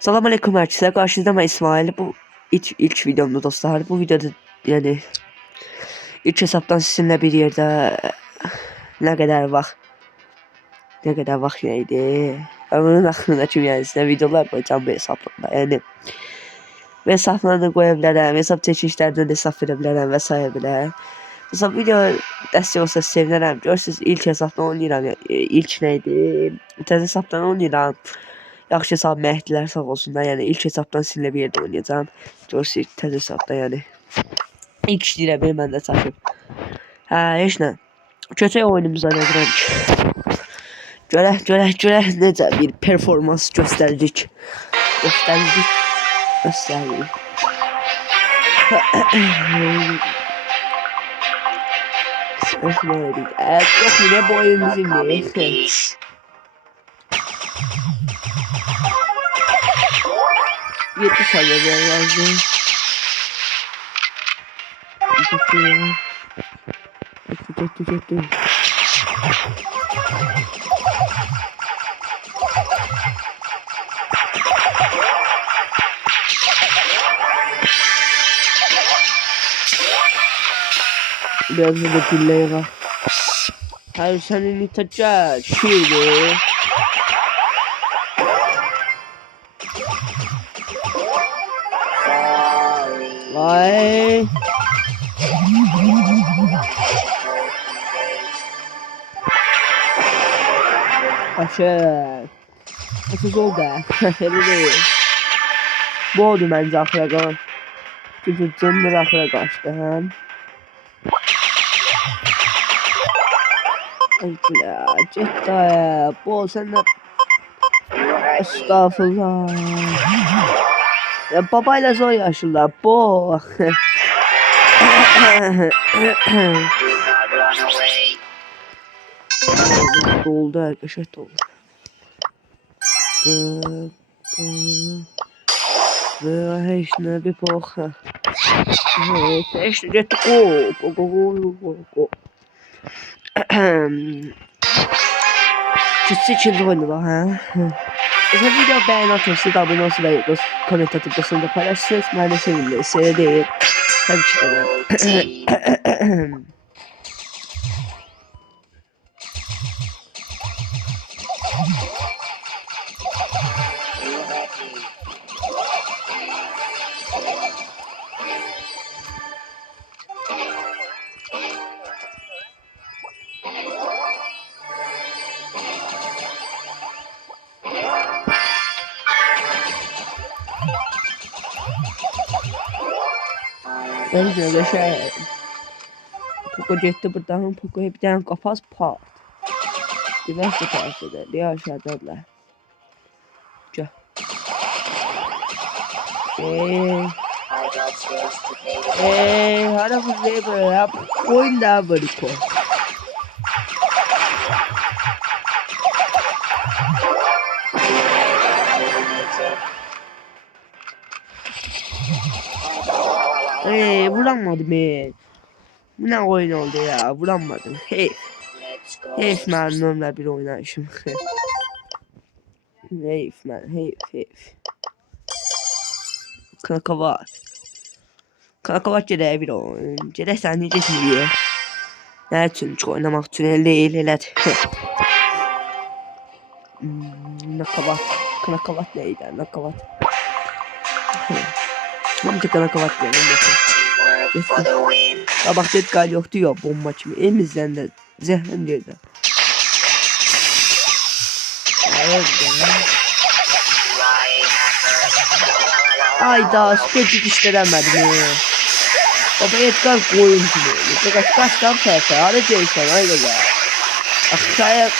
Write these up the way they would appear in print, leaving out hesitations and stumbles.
Selamünaleyküm herkese. Karşınızda ben İsmail. Bu ilk videomda dostlar. Bu videoda yani ilk hesaptan sizinle bir yerde ne kadar vaxt neydi? Onun aklına kim yani size videolar koyacağım bu hesapla yani. Ve hesaplarını koyabilirim, hesap çekişlerden hesap verebilirim vesaire bile. Mesela video dəstək olsa sevinirim. Görürsünüz ilk hesapdan oynayıram. İlk neydi? Təzə hesapdan oynayıram. Yaxşı hesab məhdilər sağ olsunlar. Yəni ilk hesapdan sizinlə bir yerdə oynayacağam. Görürsünüz təzə hesapda yəni. İlk işləyirəm məndə çatıb. Hə, heç nə. Köçək oyunumuza gəlirəm. Görək necə bir performans göstərdik. Göstərdik. Yok mu ne bu oyun bizim değil. 70 saniye lazım. Gitti. Biraz da pilleye bak. Hayır senin itacak şimdi. Ay. Aşağı. Nasıl oldu? Öyle değil. Bu oldu bence akla kalan. Çünkü canlar akla kaçtı hem. Ya cidden bu sen de estağfurullah. Ya babayla zor yaşlılar bu. Doldu arkadaşlar doldu. Hiç ne bir poha. Hiç ne jet go. Çiçek oyunu var ha. Mesela video beğen atırsa da abone olsun ve koment atıp dostlarında paylaşırsınız. Ben de sevindim. Size değil. Tabii ki de. Bence de şey Poco jetti buradan Poco'ya bir tane kafas part. Üniversite partide diye aşağıdalar. Gel. Hala bu ne böyle yap? Oyun daha böyle ko. Vuramadım ben. Bu ne oyun oldu ya? Vuramadım. Hey. Ben normal bir oynayışım. Hey. Kanakavat gedək bir oyun. Gedək sən necə etməyir? Nə üçün çox oynamaq üçün elə elədir. Kanakavat neydi? Nakavat. Hamca kanakavat diyelim. Ya bak Deadguard yoktu ya bomba kimi. Elimizden de zehrin girdi. Ayda specik işleremedim ya. Baba Edgar koyun gibi. Kaç tam tersi. Hadi Jason haydi ya. Aşağıya.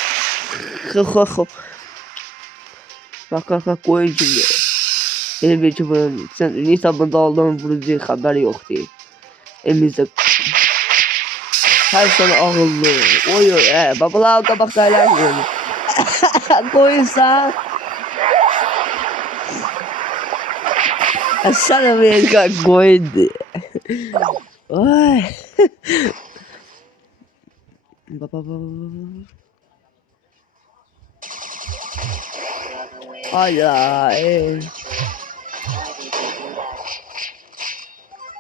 Bak koyun gibi. Elbette bunun sen Nisa'nda aldığın vurucu haber yok değil. Elimizde. Her sene ağıllı. Oy babalar kabaklarla koyun. Koyunsa. Sana bir Edgar koyun. Ay. Baba. Hala.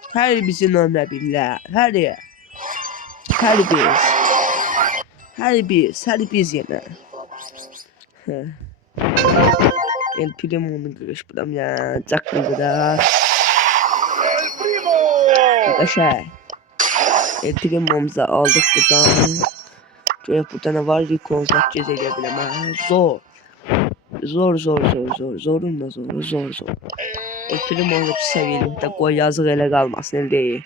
Hər bizi nömrə birlər. Hər biz yenə. Hə. El Primo'nu görüşürəm ya. Çaqqıdı da. Qəşəng. El Primo'muzu aldıq buradan. Görək burada nə var? Rekonzat gez edə biləm. Zor. Zorun da zor. El Primo'nu səviyyədə qoy yazıq elə qalmasın el deyil.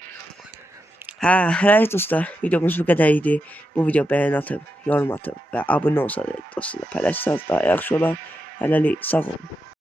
Hə, dostlar, videomuz bu qədər idi. Bu video beğen atıb, yorum atıb və abunə olsanız dostlar, paylaşsanız daha yaxşı olar. Hələlik, sağ olun.